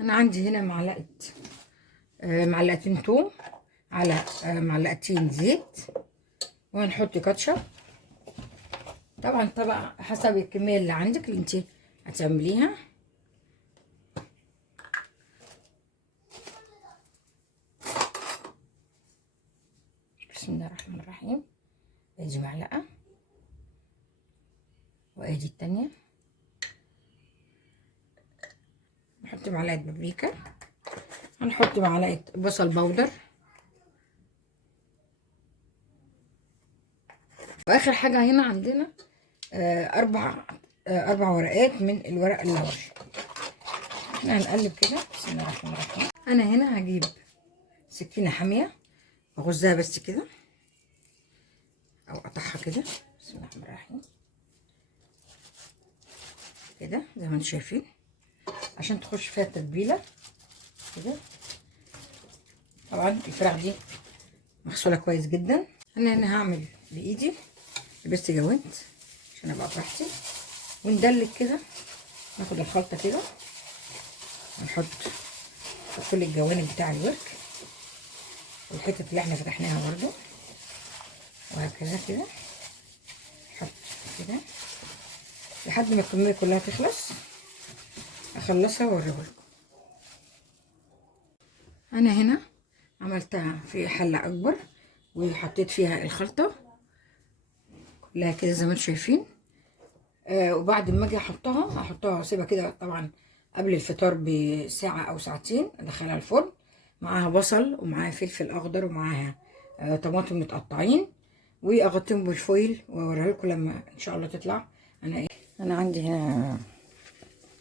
انا عندي هنا معلقتين توم على معلقتين زيت، وهنحط كاتشب. طبعا حسب الكميه اللي عندك اللي انت هتعمليها. بسم الله الرحمن الرحيم. ادي معلقه وادي التانية. نحط معلقه بابريكا، هنحط معلقه بصل بودر، واخر حاجه هنا عندنا اربع ورقات من الورق اللوري. احنا هنقلب كده. بسم الله الرحمن الرحيم. انا هنا هجيب سكينه حاميه اغزها بس كده او اقطعها كده. بسم الله الرحمن الرحيم كده زي ما انتم شايفين، عشان تخش فيها التتبيله كده. طبعا الفراخ دي مغسوله كويس جدا. انا هنا هعمل بايدي، لبست جوانت عشان ابقى براحتي، وندلك كده. ناخد الخلطه كده ونحط كل الجوانب بتاع الورك والحتت اللي احنا فتحناها برضو، وهكذا كده. نحط كده لحد ما الكميه كلها تخلص، اخلصها واوريها لكم. انا هنا عملتها في حله اكبر وحطيت فيها الخلطه كلها كده زي ما انتم شايفين. وبعد ما اجي احطها واسيبها كده. طبعا قبل الفطار بساعه او ساعتين ادخلها الفرن، معاها بصل ومعاها فلفل اخضر ومعاها طماطم متقطعين، واغطيهم بالفويل واوريها لكم لما ان شاء الله تطلع. انا عندي هنا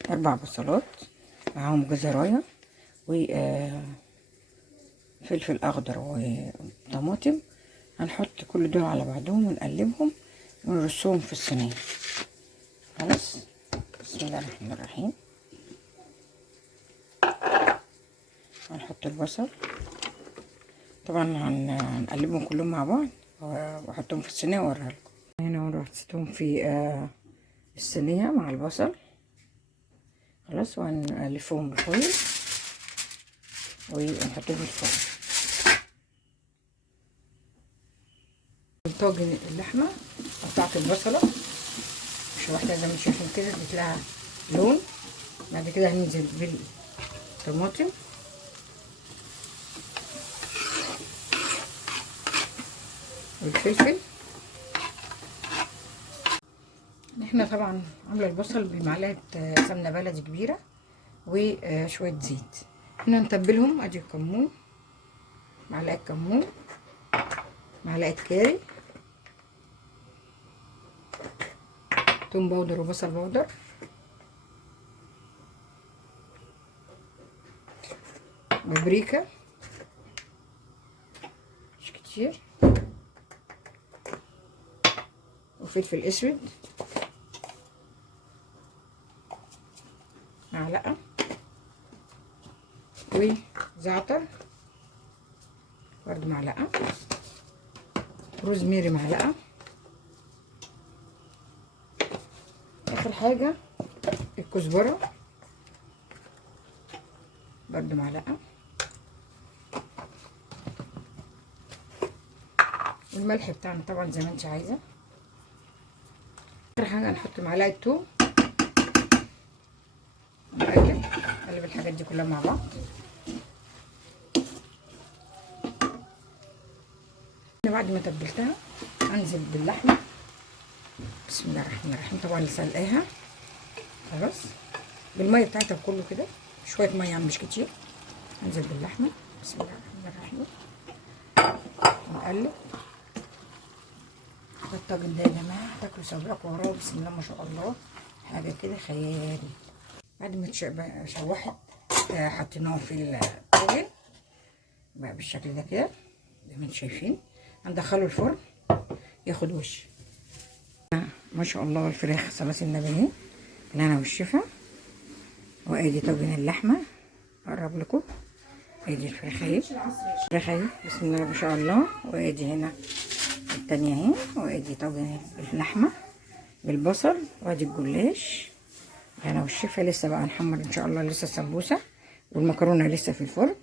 4 بصلات معاهم جزرايه وفلفل اخضر وطماطم. هنحط كل دول على بعضهم ونقلبهم ونرصهم في الصينيه. خلاص. بسم الله الرحمن الرحيم. هنحط البصل. طبعا هنقلبهم كلهم مع بعض واحطهم في الصينيه واوريها لكم. هنا رحتهم في الصينيه مع البصل. خلاص. وهنلفهم بفويل ونحطهم في الفرن. طاجن اللحمه قطعت البصله مش واحده زي ما انتم شايفين كده، اديت لها لون. بعد كده هننزل بالطماطم والفلفل. احنا طبعا عامله البصل بمعلقه سمنه بلدي كبيره وشويه زيت. هنا نتبلهم. ادي كمون، معلقه كمون، معلقه كاري، توم باودر وبصل باودر، بابريكا مش كتير، وفلفل اسود معلقه، وزعتر برضو معلقه، روزميري معلقه. اخر حاجه الكزبره برضو معلقه، والملح بتاعنا طبعا زي ما انت عايزه. اخر حاجه هنحط معلقه توم نقلب الحاجات دي كلها مع بعض. بعد ما تبلتها انزل باللحمه. بسم الله الرحمن الرحيم. طبعا اللي سلقاها خلاص بالميه بتاعتها كله كده، شويه ميه يعني مش كتير. انزل باللحمه. بسم الله الرحمن الرحيم. نقلب. الطاجن ده يا جماعه هتاكلوا صبعكم وراه. بسم الله ما شاء الله، حاجه كده خيالي. بعد ما شوحت حطيناه في الطاجن بقى بالشكل ده كده زي ما انتم شايفين. هندخله الفرن ياخد وش. ما شاء الله الفراخ صلاه النبي بالهنا والشفا. وادي طاجن اللحمه اقرب لكم. ادي الفراخ اهي، الفراخ اهي بسم الله ما شاء الله. وادي هنا التانية اهي. وادي طاجن اللحمه بالبصل. وادي الجلاش بالهنا والشفا. لسه بقى نحمر ان شاء الله لسه السمبوسه والمكرونه لسه في الفرن.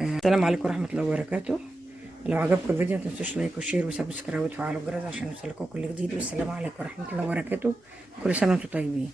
السلام عليكم ورحمه الله وبركاته. لو عجبكم الفيديو ما تنسوش لايك وشير وسبسكرايب وتفعلوا الجرس عشان يوصلكم كل جديد. والسلام عليكم ورحمه الله وبركاته. كل سنه وانتم طيبين.